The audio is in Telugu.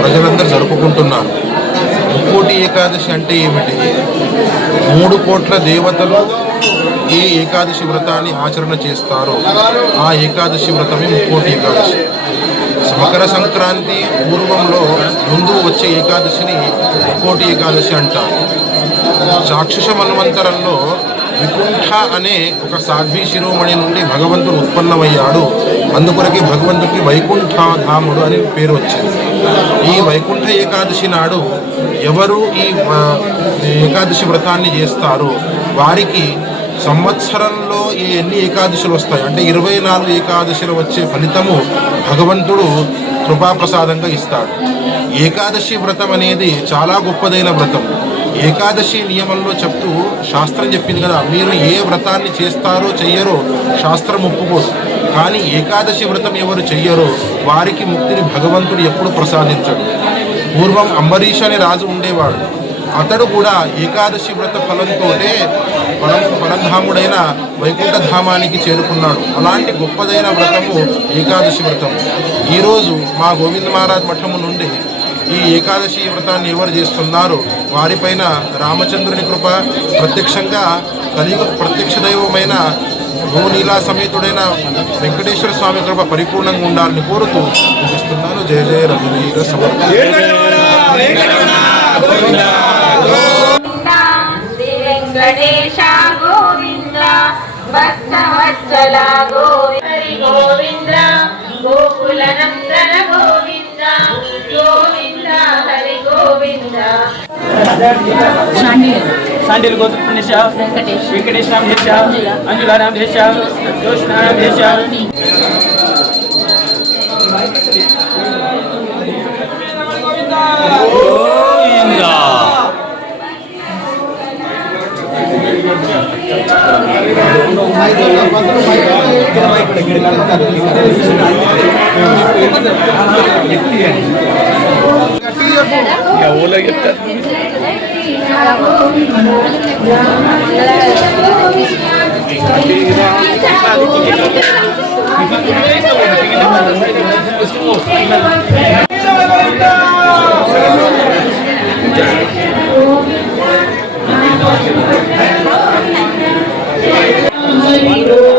ప్రజలందరూ జరుపుకుంటున్నారు. ముక్కోటి ఏకాదశి అంటే ఏమిటి? 3 కోట్ల దేవతలు ఏ ఏకాదశి వ్రతాన్ని ఆచరణ చేస్తారో ఆ ఏకాదశి వ్రతమే ముక్కోటి ఏకాదశి. మకర సంక్రాంతి పూర్వంలో ముందు వచ్చే ఏకాదశిని ముక్కోటి ఏకాదశి అంటారు. చాక్షుష మన్వంతరంలో వికుంఠ అనే ఒక సాధ్వీ శిరోమణి నుండి భగవంతుడు ఉత్పన్నమయ్యాడు. అందుకొరకే భగవంతుడికి వైకుంఠధాముడు అని పేరు వచ్చింది. ఈ వైకుంఠ ఏకాదశి నాడు ఎవరు ఈ ఏకాదశి వ్రతాన్ని చేస్తారో వారికి సంవత్సరంలో ఎన్ని ఏకాదశులు వస్తాయి అంటే 24 ఏకాదశులు వచ్చే ఫలితము భగవంతుడు కృపాప్రసాదంగా ఇస్తాడు. ఏకాదశి వ్రతం అనేది చాలా గొప్పదైన వ్రతం. ఏకాదశి నియమంలో చెప్తూ శాస్త్రం చెప్పింది కదా, మీరు ఏ వ్రతాన్ని చేస్తారో చెయ్యరో శాస్త్రం ఒప్పుకోదు. కానీ ఏకాదశి వ్రతం ఎవరు చెయ్యరో వారికి ముక్తిని భగవంతుడు ఎప్పుడు ప్రసాదించడు. పూర్వం అంబరీష్ అనే రాజు ఉండేవాడు. అతడు కూడా ఏకాదశి వ్రత ఫలంతోనే పరంధాముడైన వైకుంఠధామానికి చేరుకున్నాడు. అలాంటి గొప్పదైన వ్రతము ఏకాదశి వ్రతము. ఈరోజు మా గోవింద మహారాజ్ మఠము నుండి ఈ ఏకాదశి వ్రతాన్ని ఎవరు చేస్తున్నారో వారిపైన రామచంద్రుని కృప, ప్రత్యక్షంగా కలియుగ ప్రత్యక్ష దైవమైన భూనీలా సమేతుడైన వెంకటేశ్వర స్వామి కృప పరిపూర్ణంగా ఉండాలని కోరుతూ ముగిస్తున్నాను. జయ జయ రఘువీర సమర్థ. शांडिल गोत्रपुण्यश वेंकटेश नाम देश अंजुला नाम देश जोशना नाम देश Hare